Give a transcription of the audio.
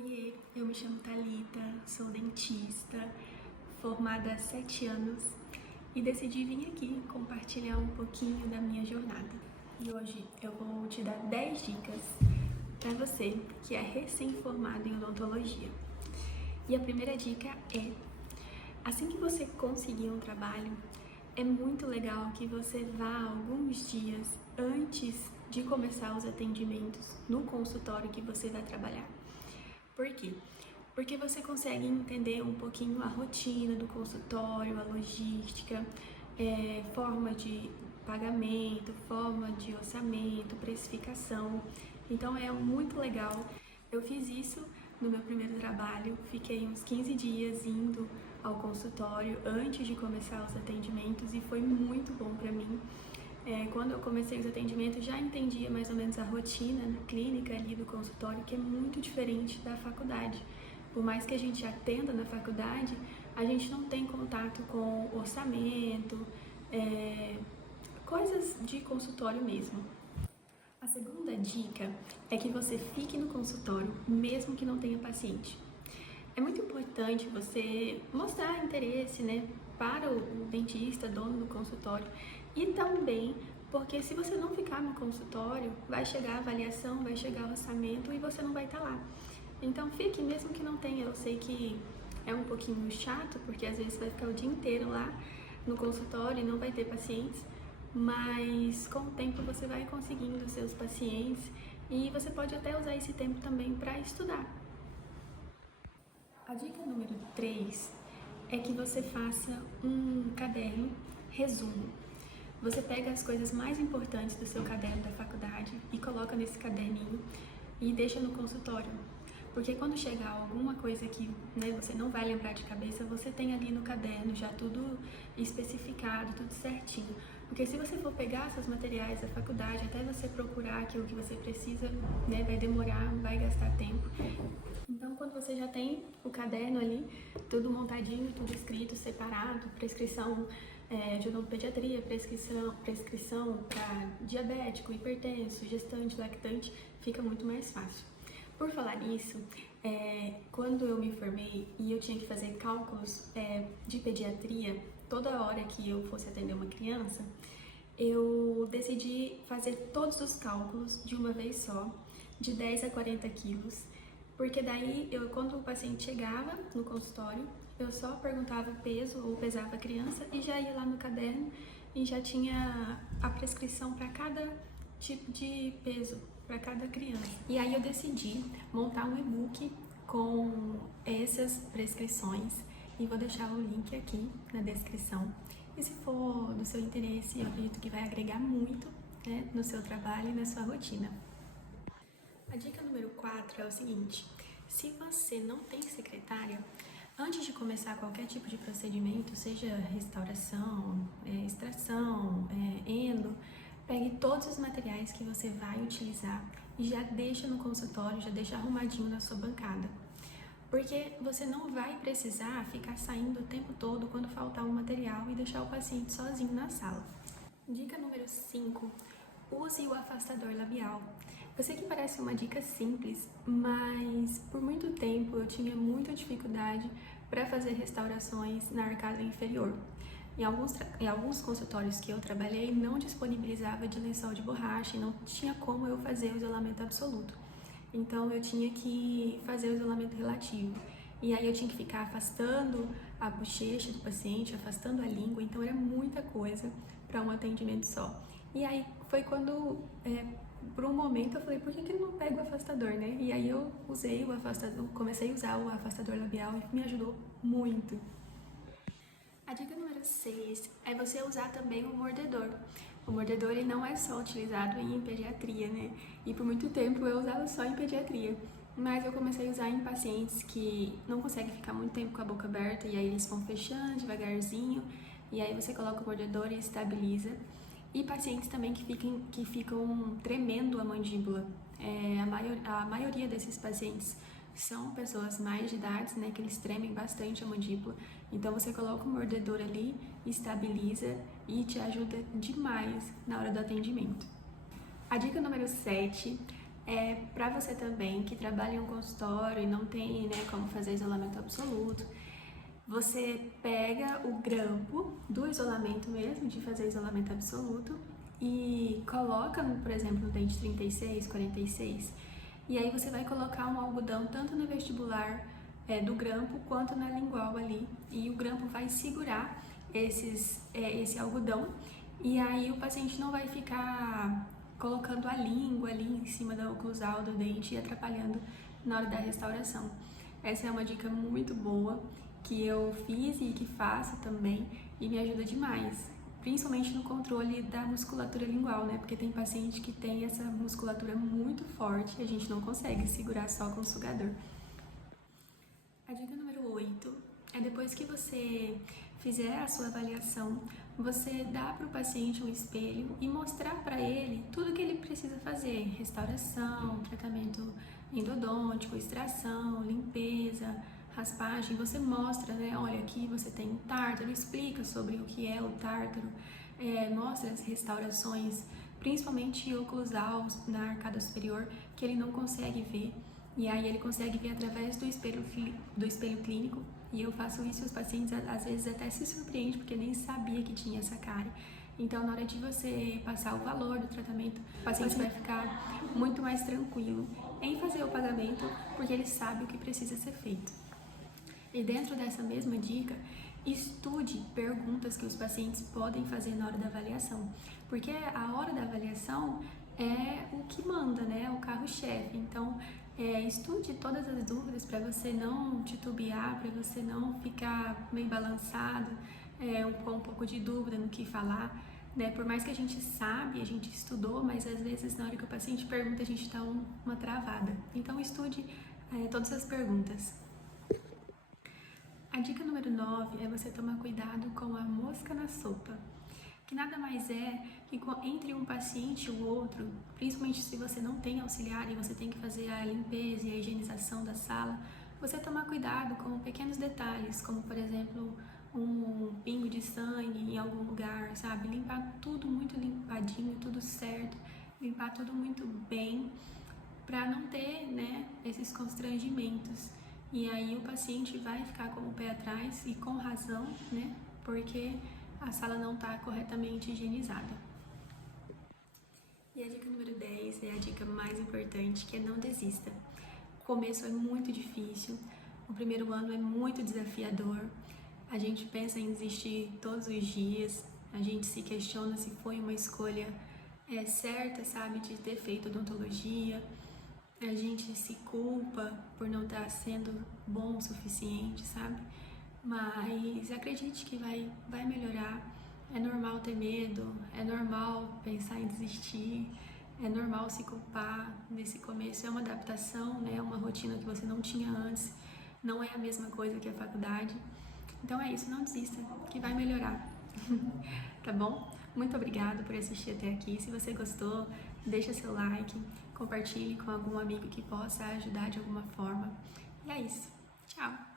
Oiê, eu me chamo Thalita, sou dentista, formada há 7 anos e decidi vir aqui compartilhar um pouquinho da minha jornada. E hoje eu vou te dar 10 dicas para você que é recém-formado em odontologia. E a primeira dica é: assim que você conseguir um trabalho, é muito legal que você vá alguns dias antes de começar os atendimentos no consultório que você vai trabalhar. Por quê? Porque você consegue entender um pouquinho a rotina do consultório, a logística, forma de pagamento, forma de orçamento, precificação. Então é muito legal. Eu fiz isso no meu primeiro trabalho, fiquei uns 15 dias indo ao consultório antes de começar os atendimentos e foi muito bom para mim. Quando eu comecei os atendimentos, já entendia mais ou menos a rotina na clínica ali do consultório, que é muito diferente da faculdade. Por mais que a gente atenda na faculdade, a gente não tem contato com orçamento, coisas de consultório mesmo. A segunda dica é que você fique no consultório, mesmo que não tenha paciente. É muito importante você mostrar interesse, para o dentista, dono do consultório, e também porque se você não ficar no consultório, vai chegar a avaliação, vai chegar o orçamento e você não vai estar lá. Então fique, mesmo que não tenha. Eu sei que é um pouquinho chato, porque às vezes vai ficar o dia inteiro lá no consultório e não vai ter pacientes, mas com o tempo você vai conseguindo os seus pacientes e você pode até usar esse tempo também para estudar. A dica número 3 é que você faça um caderno resumo. Você pega as coisas mais importantes do seu caderno da faculdade e coloca nesse caderninho e deixa no consultório. Porque quando chegar alguma coisa que você não vai lembrar de cabeça, você tem ali no caderno já tudo especificado, tudo certinho. Porque se você for pegar seus materiais da faculdade, até você procurar aquilo que você precisa, vai demorar, vai gastar tempo. Então, quando você já tem o caderno ali, tudo montadinho, tudo escrito, separado, prescrição de odontopediatria, prescrição para diabético, hipertenso, gestante, lactante, fica muito mais fácil. Por falar nisso, quando eu me formei e eu tinha que fazer cálculos de pediatria, toda hora que eu fosse atender uma criança, eu decidi fazer todos os cálculos de uma vez só, de 10 a 40 quilos, porque daí, quando o paciente chegava no consultório, eu só perguntava o peso ou pesava a criança e já ia lá no caderno e já tinha a prescrição para cada tipo de peso, para cada criança. E aí eu decidi montar um e-book com essas prescrições e vou deixar o link aqui na descrição. E se for do seu interesse, eu acredito que vai agregar muito no seu trabalho e na sua rotina. A dica número 4 é o seguinte: se você não tem secretária, antes de começar qualquer tipo de procedimento, seja restauração, extração, endo, pegue todos os materiais que você vai utilizar e já deixa no consultório, já deixa arrumadinho na sua bancada. Porque você não vai precisar ficar saindo o tempo todo quando faltar um material e deixar o paciente sozinho na sala. Dica número 5. Use o afastador labial. Eu sei que parece uma dica simples, mas por muito tempo eu tinha muita dificuldade para fazer restaurações na arcada inferior. Em alguns consultórios que eu trabalhei, não disponibilizava de lençol de borracha e não tinha como eu fazer o isolamento absoluto. Então eu tinha que fazer o isolamento relativo. E aí eu tinha que ficar afastando a bochecha do paciente, afastando a língua, então era muita coisa para um atendimento só. E aí foi quando, por um momento, eu falei, por que eu não pego o afastador, E aí eu usei o afastador, comecei a usar o afastador labial e me ajudou muito. A dica número 6 é você usar também o mordedor. O mordedor ele não é só utilizado em pediatria, E por muito tempo eu usava só em pediatria. Mas eu comecei a usar em pacientes que não conseguem ficar muito tempo com a boca aberta e aí eles vão fechando devagarzinho. E aí você coloca o mordedor e estabiliza. E pacientes também que ficam tremendo a mandíbula. A maioria desses pacientes são pessoas mais de idade, que eles tremem bastante a mandíbula. Então você coloca o mordedor ali, estabiliza e te ajuda demais na hora do atendimento. A dica número 7 Para você também que trabalha em um consultório e não tem, né, como fazer isolamento absoluto, você pega o grampo do isolamento mesmo, de fazer isolamento absoluto, e coloca, por exemplo, no dente 36, 46, e aí você vai colocar um algodão tanto no vestibular do grampo quanto na lingual ali, e o grampo vai segurar esse algodão, e aí o paciente não vai ficar colocando a língua ali em cima da oclusal do dente e atrapalhando na hora da restauração. Essa é uma dica muito boa que eu fiz e que faço também e me ajuda demais, principalmente no controle da musculatura lingual, né? Porque tem paciente que tem essa musculatura muito forte e a gente não consegue segurar só com o sugador. A dica número 8 é depois que você fizer a sua avaliação, você dá para o paciente um espelho e mostrar para ele tudo que ele precisa fazer: restauração, tratamento endodôntico, extração, limpeza, raspagem. Você mostra, né? Olha, aqui você tem um tártaro, explica sobre o que é o tártaro, mostra as restaurações, principalmente oclusal na arcada superior, que ele não consegue ver. E aí ele consegue ver através do espelho clínico, e eu faço isso e os pacientes às vezes até se surpreendem porque nem sabia que tinha essa cárie. Então, na hora de você passar o valor do tratamento, o paciente vai ficar muito mais tranquilo em fazer o pagamento, porque ele sabe o que precisa ser feito. E dentro dessa mesma dica, estude perguntas que os pacientes podem fazer na hora da avaliação, porque a hora da avaliação é o que manda, né? O carro-chefe. Então, estude todas as dúvidas para você não titubear, para você não ficar meio balançado, com um pouco de dúvida no que falar, né? Por mais que a gente sabe, a gente estudou, mas às vezes na hora que o paciente pergunta a gente dá uma travada. Então, estude todas as perguntas. A dica número 9 é você tomar cuidado com a mosca na sopa, que nada mais é que entre um paciente e o outro, principalmente se você não tem auxiliar e você tem que fazer a limpeza e a higienização da sala, você tomar cuidado com pequenos detalhes, como por exemplo, um pingo de sangue em algum lugar, sabe? Limpar tudo muito limpadinho, tudo certo, limpar tudo muito bem, para não ter, né, esses constrangimentos. E aí o paciente vai ficar com o pé atrás, e com razão, né? Porque a sala não está corretamente higienizada. E a dica número 10 é a dica mais importante, que é não desista. O começo é muito difícil, o primeiro ano é muito desafiador, a gente pensa em desistir todos os dias, a gente se questiona se foi uma escolha certa, sabe, de ter feito odontologia. A gente se culpa por não estar sendo bom o suficiente, sabe? Mas acredite que vai melhorar. É normal ter medo, é normal pensar em desistir, é normal se culpar nesse começo. É uma adaptação, né? Uma rotina que você não tinha antes, não é a mesma coisa que a faculdade. Então é isso, não desista, que vai melhorar. Tá bom? Muito obrigada por assistir até aqui. Se você gostou, deixa seu like, compartilhe com algum amigo que possa ajudar de alguma forma. E é isso. Tchau!